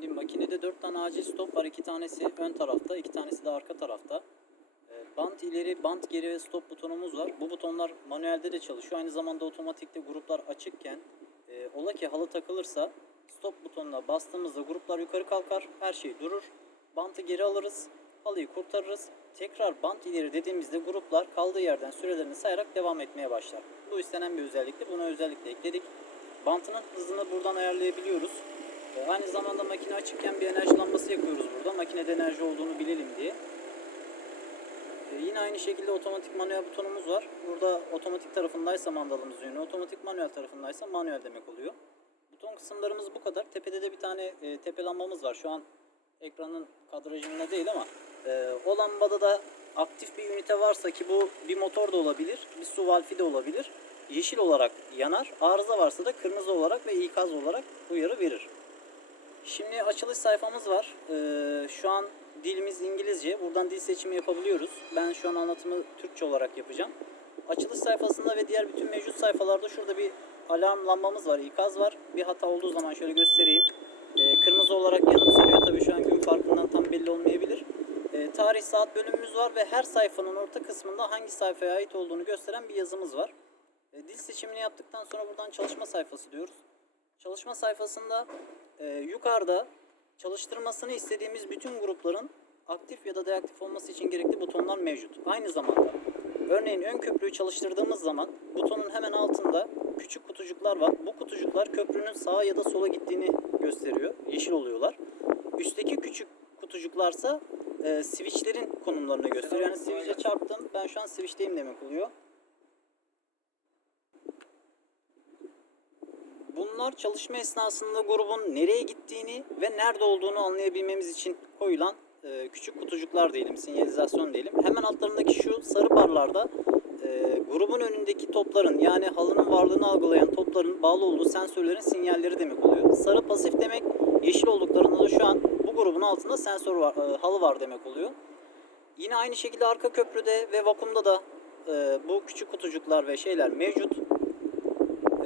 Şimdi makinede 4 tane acil stop var. 2 tanesi ön tarafta, 2 tanesi de arka tarafta. Ee, Bant ileri, bant geri ve stop butonumuz var. Bu butonlar manuelde de çalışıyor. Aynı zamanda otomatikte gruplar açıkken e, ola ki halı takılırsa stop butonuna bastığımızda gruplar yukarı kalkar. Her şey durur. Bantı geri alırız. Halıyı kurtarırız. Tekrar bant ileri dediğimizde gruplar kaldığı yerden sürelerini sayarak devam etmeye başlar. Bu istenen bir özellikti. Bunu özellikle ekledik. Bantının hızını buradan ayarlayabiliyoruz. Ee, Aynı zamanda makine açıkken bir enerji lambası yakıyoruz burada. Makinede enerji olduğunu bilelim diye. Ee, yine aynı şekilde otomatik manuel butonumuz var. Burada otomatik tarafındaysa mandalımız yönü, otomatik manuel tarafındaysa manuel demek oluyor. Buton kısımlarımız bu kadar. Tepede de bir tane e, tepe lambamız var. Şu an ekranın kadrajında değil ama e, o lambada da aktif bir ünite varsa ki bu bir motor da olabilir, bir su valfi de olabilir. Yeşil olarak yanar. Arıza varsa da kırmızı olarak ve ikaz olarak uyarı verir. Şimdi açılış sayfamız var. Ee, şu an dilimiz İngilizce. Buradan dil seçimi yapabiliyoruz. Ben şu an anlatımı Türkçe olarak yapacağım. Açılış sayfasında ve diğer bütün mevcut sayfalarda şurada bir alarm lambamız var, ikaz var. Bir hata olduğu zaman şöyle göstereyim. Ee, kırmızı olarak yanıp. Tabii şu an gün farkından tam belli olmayabilir. Ee, tarih saat bölümümüz var ve her sayfanın orta kısmında hangi sayfaya ait olduğunu gösteren bir yazımız var. Ee, dil seçimini yaptıktan sonra buradan çalışma sayfası diyoruz. Çalışma sayfasında e, yukarıda çalıştırmasını istediğimiz bütün grupların aktif ya da deaktif olması için gerekli butonlar mevcut. Aynı zamanda örneğin ön köprüyü çalıştırdığımız zaman butonun hemen altında küçük kutucuklar var. Bu kutucuklar köprünün sağa ya da sola gittiğini gösteriyor. Yeşil oluyorlar. Üstteki küçük kutucuklarsa e, switchlerin konumlarını gösteriyor. Yani switch'e çarptım. Ben şu an switch'teyim demek oluyor. Bunlar çalışma esnasında grubun nereye gittiğini ve nerede olduğunu anlayabilmemiz için koyulan e, küçük kutucuklar diyelim, sinyalizasyon diyelim. Hemen altlarındaki şu sarı barlarda e, grubun önündeki topların yani halının varlığını algılayan topların bağlı olduğu sensörlerin sinyalleri demek oluyor. Sarı pasif demek, yeşil olduklarında da şu an bu grubun altında sensör var, e, halı var demek oluyor. Yine aynı şekilde arka köprüde ve vakumda da e, bu küçük kutucuklar ve şeyler mevcut.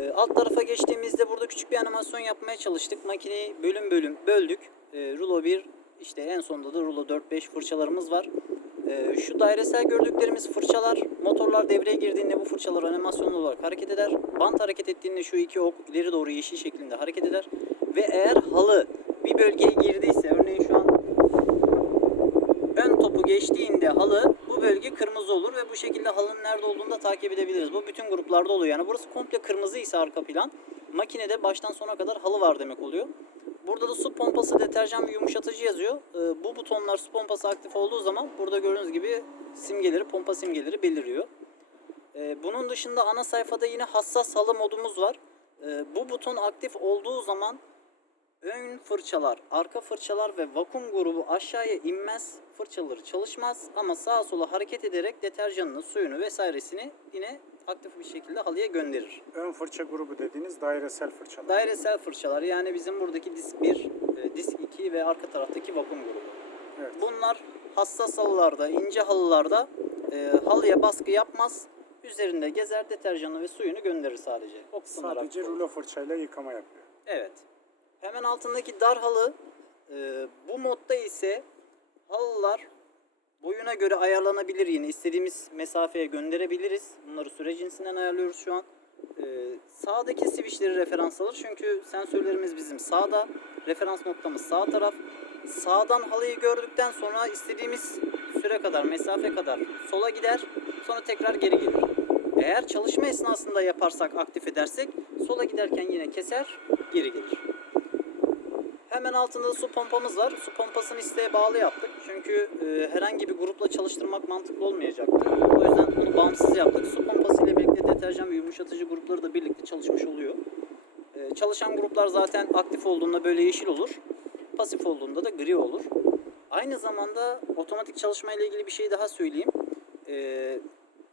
E, alt tarafa geçtiğimizde burada küçük bir animasyon yapmaya çalıştık. Makineyi bölüm bölüm böldük. E, rulo 1 işte en sonunda da rulo 4-5 fırçalarımız var. E, şu dairesel gördüklerimiz fırçalar. Motorlar devreye girdiğinde bu fırçalar animasyonlu olarak hareket eder. Bant hareket ettiğinde şu iki ok ileri doğru yeşil şeklinde hareket eder. Ve eğer halı bir bölgeye girdiyse örneğin şu an ön topu geçtiğinde halı bölge kırmızı olur ve bu şekilde halının nerede olduğunu da takip edebiliriz. Bu bütün gruplarda oluyor. Yani burası komple kırmızı ise arka plan makinede baştan sona kadar halı var demek oluyor. Burada da su pompası, deterjan ve yumuşatıcı yazıyor. Ee, bu butonlar su pompası aktif olduğu zaman burada gördüğünüz gibi simgeleri, pompa simgeleri beliriyor. Ee, bunun dışında ana sayfada yine hassas halı modumuz var. Ee, bu buton aktif olduğu zaman ön fırçalar, arka fırçalar ve vakum grubu aşağıya inmez, fırçaları çalışmaz ama sağa sola hareket ederek deterjanını, suyunu vesairesini yine aktif bir şekilde halıya gönderir. Ön fırça grubu dediğiniz dairesel fırçalar. Dairesel fırçalar yani bizim buradaki disk 1, e, disk 2 ve arka taraftaki vakum grubu. evet. Bunlar hassas halılarda, ince halılarda e, halıya baskı yapmaz. Üzerinde gezer deterjanı ve suyunu gönderir sadece. O kısımlar Sadece aktif olur. rulo fırçayla yıkama yapıyor. Evet. Hemen altındaki dar halı e, bu modda ise halılar boyuna göre ayarlanabilir yine istediğimiz mesafeye gönderebiliriz. Bunları süre cinsinden ayarlıyoruz şu an. E, sağdaki switchleri referans alır çünkü sensörlerimiz bizim sağda. Referans noktamız sağ taraf. Sağdan halıyı gördükten sonra istediğimiz süre kadar, mesafe kadar sola gider. Sonra tekrar geri gelir. Eğer çalışma esnasında yaparsak, aktif edersek sola giderken yine keser, geri gelir. Hemen altında da su pompamız var. Su pompasını isteğe bağlı yaptık. Çünkü e, herhangi bir grupla çalıştırmak mantıklı olmayacaktı. O yüzden bunu bağımsız yaptık. Su pompası ile birlikte deterjan ve yumuşatıcı grupları da birlikte çalışmış oluyor. E, çalışan gruplar zaten aktif olduğunda böyle yeşil olur. Pasif olduğunda da gri olur. Aynı zamanda otomatik çalışma ile ilgili bir şey daha söyleyeyim. E,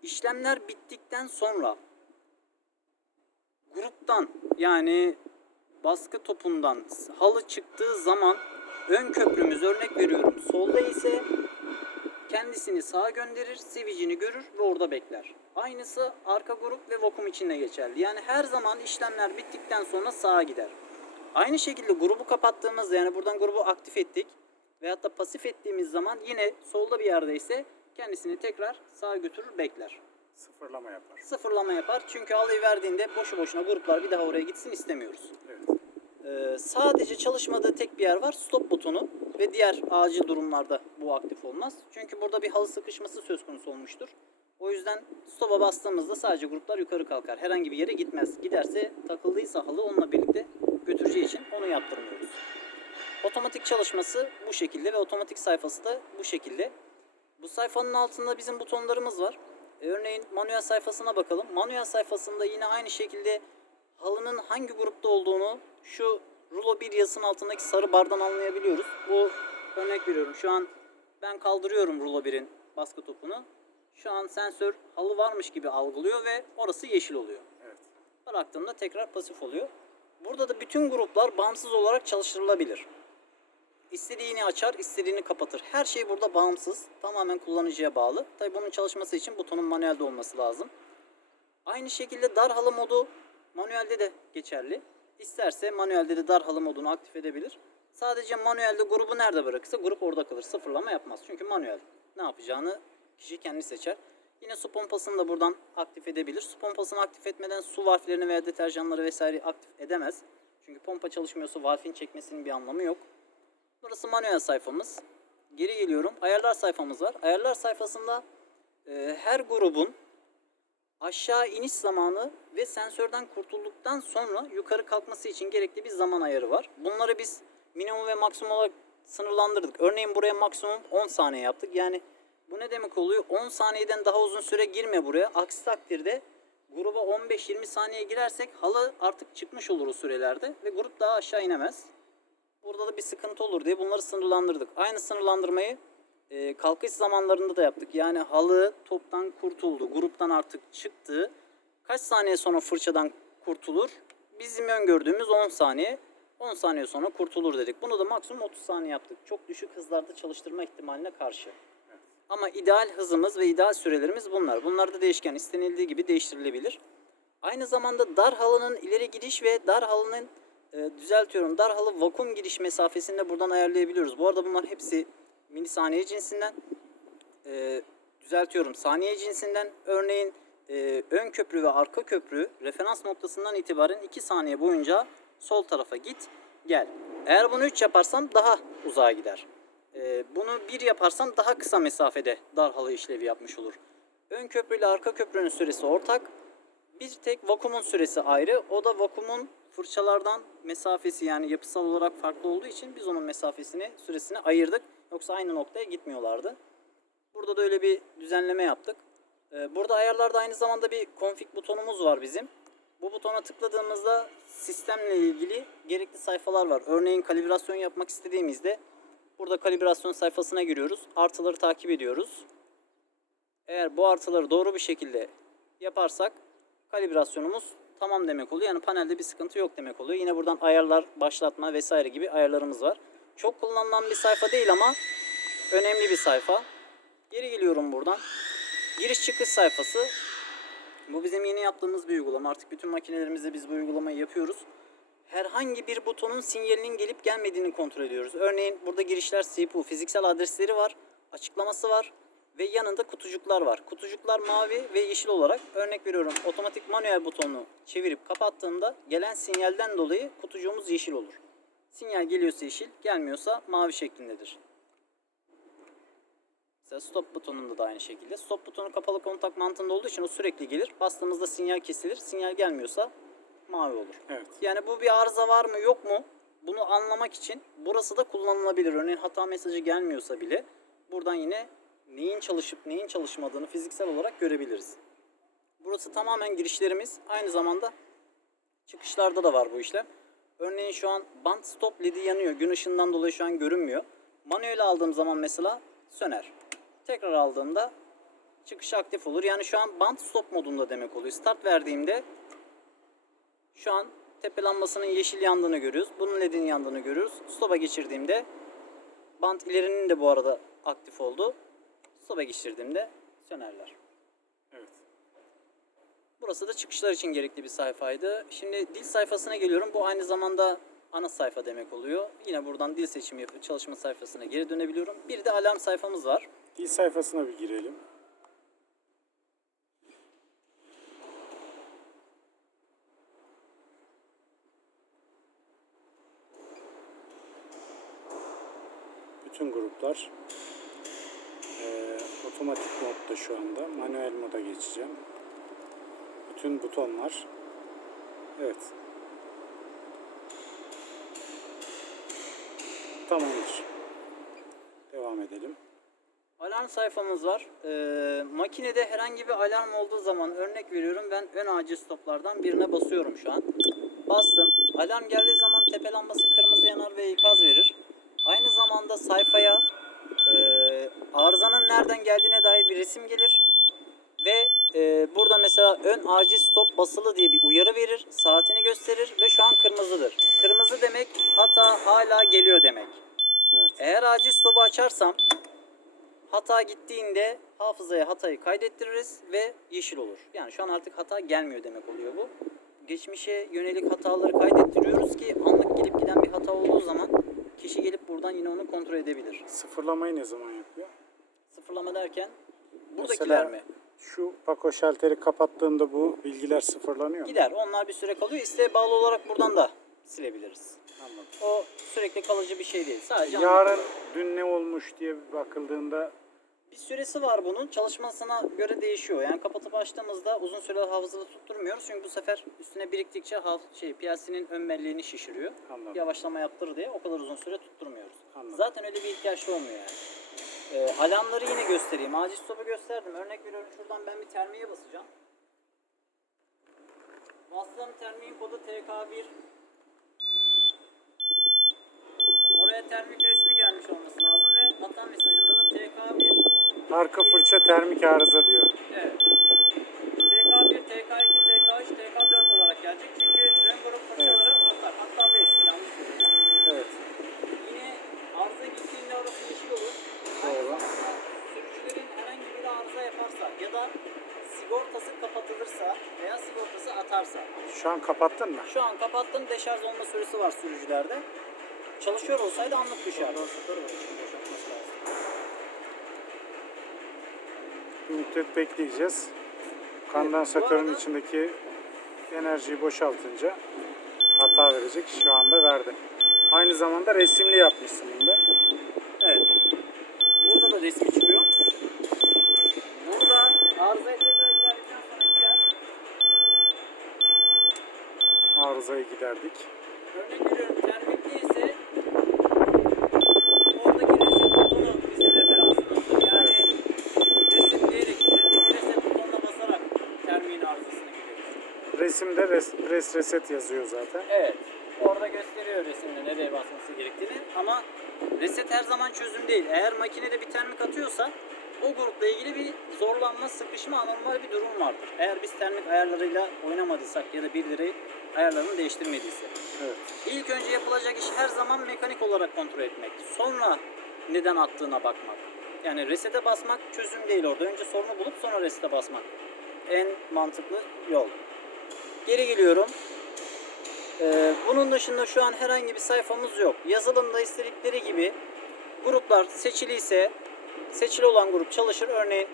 işlemler bittikten sonra gruptan yani baskı topundan halı çıktığı zaman ön köprümüz örnek veriyorum solda ise kendisini sağa gönderir, switch'ini görür ve orada bekler. Aynısı arka grup ve vakum için de geçerli. Yani her zaman işlemler bittikten sonra sağa gider. Aynı şekilde grubu kapattığımızda yani buradan grubu aktif ettik veyahut da pasif ettiğimiz zaman yine solda bir yerdeyse kendisini tekrar sağa götürür bekler. Sıfırlama yapar. Sıfırlama yapar çünkü halıyı verdiğinde boşu boşuna gruplar bir daha oraya gitsin istemiyoruz. Evet. Ee, sadece çalışmadığı tek bir yer var. Stop butonu ve diğer acil durumlarda bu aktif olmaz. Çünkü burada bir halı sıkışması söz konusu olmuştur. O yüzden stop'a bastığımızda sadece gruplar yukarı kalkar. Herhangi bir yere gitmez. Giderse takıldıysa halı onunla birlikte götüreceği için onu yaptırmıyoruz. Otomatik çalışması bu şekilde ve otomatik sayfası da bu şekilde. Bu sayfanın altında bizim butonlarımız var. Örneğin manuel sayfasına bakalım. Manuel sayfasında yine aynı şekilde halının hangi grupta olduğunu şu rulo bir yazısının altındaki sarı bardan anlayabiliyoruz. Bu örnek veriyorum. Şu an ben kaldırıyorum rulo 1'in baskı topunu. Şu an sensör halı varmış gibi algılıyor ve orası yeşil oluyor. Evet. Bıraktığımda tekrar pasif oluyor. Burada da bütün gruplar bağımsız olarak çalıştırılabilir. İstediğini açar, istediğini kapatır. Her şey burada bağımsız. Tamamen kullanıcıya bağlı. Tabi bunun çalışması için butonun manuelde olması lazım. Aynı şekilde dar halı modu manuelde de geçerli. İsterse manuelde de dar halı modunu aktif edebilir. Sadece manuelde grubu nerede bırakırsa grup orada kalır. Sıfırlama yapmaz. Çünkü manuel ne yapacağını kişi kendi seçer. Yine su pompasını da buradan aktif edebilir. Su pompasını aktif etmeden su valflerini veya deterjanları vesaire aktif edemez. Çünkü pompa çalışmıyorsa valfin çekmesinin bir anlamı yok. Burası manuel sayfamız. Geri geliyorum. Ayarlar sayfamız var. Ayarlar sayfasında e, her grubun aşağı iniş zamanı ve sensörden kurtulduktan sonra yukarı kalkması için gerekli bir zaman ayarı var. Bunları biz minimum ve maksimum olarak sınırlandırdık. Örneğin buraya maksimum 10 saniye yaptık. Yani bu ne demek oluyor? 10 saniyeden daha uzun süre girme buraya. Aksi takdirde gruba 15-20 saniye girersek halı artık çıkmış olur o sürelerde ve grup daha aşağı inemez. Burada da bir sıkıntı olur diye bunları sınırlandırdık. Aynı sınırlandırmayı e, kalkış zamanlarında da yaptık. Yani halı toptan kurtuldu, gruptan artık çıktı. Kaç saniye sonra fırçadan kurtulur? Bizim öngördüğümüz 10 saniye. 10 saniye sonra kurtulur dedik. Bunu da maksimum 30 saniye yaptık. Çok düşük hızlarda çalıştırma ihtimaline karşı. Ama ideal hızımız ve ideal sürelerimiz bunlar. Bunlar da değişken istenildiği gibi değiştirilebilir. Aynı zamanda dar halının ileri gidiş ve dar halının e, düzeltiyorum. Dar halı vakum giriş mesafesini de buradan ayarlayabiliyoruz. Bu arada bunlar hepsi milisaniye cinsinden. E, düzeltiyorum saniye cinsinden. Örneğin e, ön köprü ve arka köprü referans noktasından itibaren 2 saniye boyunca sol tarafa git gel. Eğer bunu 3 yaparsam daha uzağa gider. E, bunu 1 yaparsam daha kısa mesafede dar halı işlevi yapmış olur. Ön köprü ile arka köprünün süresi ortak. Bir tek vakumun süresi ayrı. O da vakumun fırçalardan mesafesi yani yapısal olarak farklı olduğu için biz onun mesafesini, süresini ayırdık. Yoksa aynı noktaya gitmiyorlardı. Burada da öyle bir düzenleme yaptık. Ee, Burada ayarlarda aynı zamanda bir config butonumuz var bizim. Bu butona tıkladığımızda sistemle ilgili gerekli sayfalar var. Örneğin kalibrasyon yapmak istediğimizde burada kalibrasyon sayfasına giriyoruz. Artıları takip ediyoruz. Eğer bu artıları doğru bir şekilde yaparsak kalibrasyonumuz tamam demek oluyor. Yani panelde bir sıkıntı yok demek oluyor. Yine buradan ayarlar, başlatma vesaire gibi ayarlarımız var. Çok kullanılan bir sayfa değil ama önemli bir sayfa. Geri geliyorum buradan. Giriş çıkış sayfası. Bu bizim yeni yaptığımız bir uygulama. Artık bütün makinelerimizde biz bu uygulamayı yapıyoruz. Herhangi bir butonun sinyalinin gelip gelmediğini kontrol ediyoruz. Örneğin burada girişler CPU, fiziksel adresleri var, açıklaması var ve yanında kutucuklar var. Kutucuklar mavi ve yeşil olarak örnek veriyorum otomatik manuel butonunu çevirip kapattığımda gelen sinyalden dolayı kutucuğumuz yeşil olur. Sinyal geliyorsa yeşil, gelmiyorsa mavi şeklindedir. Mesela stop butonunda da aynı şekilde. Stop butonu kapalı kontak mantığında olduğu için o sürekli gelir. Bastığımızda sinyal kesilir. Sinyal gelmiyorsa mavi olur. Evet. Yani bu bir arıza var mı yok mu? Bunu anlamak için burası da kullanılabilir. Örneğin hata mesajı gelmiyorsa bile buradan yine neyin çalışıp neyin çalışmadığını fiziksel olarak görebiliriz. Burası tamamen girişlerimiz. Aynı zamanda çıkışlarda da var bu işlem. Örneğin şu an band stop ledi yanıyor. Gün ışığından dolayı şu an görünmüyor. Manuel aldığım zaman mesela söner. Tekrar aldığımda çıkış aktif olur. Yani şu an band stop modunda demek oluyor. Start verdiğimde şu an tepe lambasının yeşil yandığını görüyoruz. Bunun ledin yandığını görüyoruz. Stop'a geçirdiğimde bant ilerinin de bu arada aktif oldu. Stop'a geçirdiğimde sönerler. Evet. Burası da çıkışlar için gerekli bir sayfaydı. Şimdi dil sayfasına geliyorum. Bu aynı zamanda ana sayfa demek oluyor. Yine buradan dil seçimi yapıp çalışma sayfasına geri dönebiliyorum. Bir de alarm sayfamız var. Dil sayfasına bir girelim. Bütün gruplar otomatik modda şu anda. Manuel moda geçeceğim. Bütün butonlar. Evet. Tamamdır. Devam edelim. Alarm sayfamız var. Ee, makinede herhangi bir alarm olduğu zaman örnek veriyorum ben ön acil stoplardan birine basıyorum şu an. Bastım. Alarm geldiği zaman tepe lambası kırmızı yanar ve ikaz verir. Aynı zamanda sayfaya arızanın nereden geldiğine dair bir resim gelir. Ve e, burada mesela ön acil stop basılı diye bir uyarı verir. Saatini gösterir ve şu an kırmızıdır. Kırmızı demek hata hala geliyor demek. Evet. Eğer acil stopu açarsam hata gittiğinde hafızaya hatayı kaydettiririz ve yeşil olur. Yani şu an artık hata gelmiyor demek oluyor bu. Geçmişe yönelik hataları kaydettiriyoruz ki anlık gelip giden bir hata olduğu zaman kişi gelip buradan yine onu kontrol edebilir. Sıfırlamayı ne zaman yapıyor? Sıfırlama derken buradakiler mi? Şu pako şalteri kapattığımda bu bilgiler sıfırlanıyor mu? Gider. Onlar bir süre kalıyor. İsteğe bağlı olarak buradan da silebiliriz. Anladım. O sürekli kalıcı bir şey değil. Sadece anlık Yarın dün ne olmuş diye bir bakıldığında Bir süresi var bunun. Çalışmasına göre değişiyor. Yani kapatıp açtığımızda uzun süreler hafızada tutturmuyoruz. Çünkü bu sefer üstüne biriktikçe haf şey PLC'nin ön belleğini şişiriyor. Anladım. Yavaşlama yaptır diye o kadar uzun süre tutturmuyoruz. Anladım. Zaten öyle bir ihtiyaç olmuyor yani. Ee, alarmları yine göstereyim. Acil stopu gösterdim. Örnek veriyorum şuradan ben bir termiğe basacağım. Bastığım termiğin kodu TK1. Oraya termik resmi gelmiş olması lazım ve hata mesajında da TK1 arka fırça termik arıza diyor. Evet. TK1, TK2, TK3, TK4 olarak gelecek. Çünkü ön grup fırçaları atar. Hatta 5 yanlış söylüyorum. Evet. Yine arıza gittiğinde orası yeşil olur. Doğru. Aynı zamanda sürücülerin herhangi bir arıza yaparsa ya da sigortası kapatılırsa veya sigortası atarsa. Şu an kapattın mı? Şu an kapattım. Deşarj olma süresi var sürücülerde. Çalışıyor olsaydı anlık düşer. Bir müddet bekleyeceğiz. Kandan Evet, içindeki enerjiyi boşaltınca hata verecek. Şu anda verdi. Aynı zamanda resimli yapmışsın bunu da. Evet. Burada da resmi çıkıyor. Burada arızayı tekrar giderdikten sonra gider. Arızayı giderdik. Örnek veriyorum termikli ise oradaki reset butonu bizim referansımızdır. Yani resetleyerek, üzerindeki reset butonuna basarak termiğin arızasını gideriz. Resimde res, press reset yazıyor zaten. Evet. Orada gösteriyor resimde nereye basması gerektiğini ama reset her zaman çözüm değil. Eğer makinede bir termik atıyorsa o grupla ilgili bir zorlanma, sıkışma, anormal bir durum vardır. Eğer biz termik ayarlarıyla oynamadıysak ya da birileri ayarlarını değiştirmediyse. Evet. İlk önce yapılacak iş her zaman mekanik olarak kontrol etmek. Sonra neden attığına bakmak. Yani resete basmak çözüm değil orada. Önce sorunu bulup sonra resete basmak. En mantıklı yol. Geri geliyorum. Ee, bunun dışında şu an herhangi bir sayfamız yok. Yazılımda istedikleri gibi gruplar seçiliyse seçili olan grup çalışır. Örneğin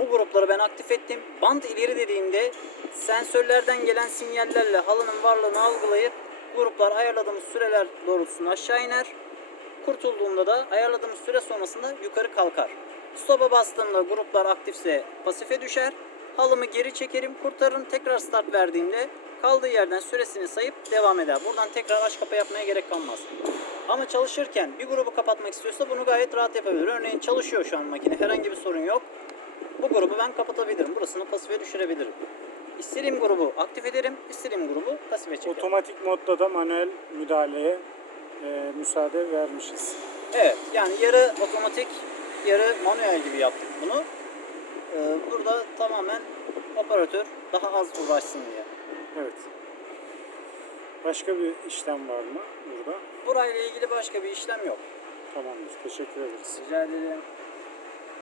bu grupları ben aktif ettim. Band ileri dediğimde sensörlerden gelen sinyallerle halının varlığını algılayıp gruplar ayarladığımız süreler doğrultusunda aşağı iner. Kurtulduğunda da ayarladığımız süre sonrasında yukarı kalkar. Stop'a bastığımda gruplar aktifse pasife düşer. Halımı geri çekerim, kurtarırım. Tekrar start verdiğimde kaldığı yerden süresini sayıp devam eder. Buradan tekrar aç kapa yapmaya gerek kalmaz. Ama çalışırken bir grubu kapatmak istiyorsa bunu gayet rahat yapabilir. Örneğin çalışıyor şu an makine. Herhangi bir sorun yok. Bu grubu ben kapatabilirim. Burasını pasife düşürebilirim. İstediğim grubu aktif ederim. istediğim grubu pasife çekerim. Otomatik modda da manuel müdahaleye e, müsaade vermişiz. Evet yani yarı otomatik yarı manuel gibi yaptık bunu. Ee, burada tamamen operatör daha az uğraşsın diye. Evet. Başka bir işlem var mı burada? Burayla ilgili başka bir işlem yok. Tamamdır. Teşekkür ederiz. Rica ederim.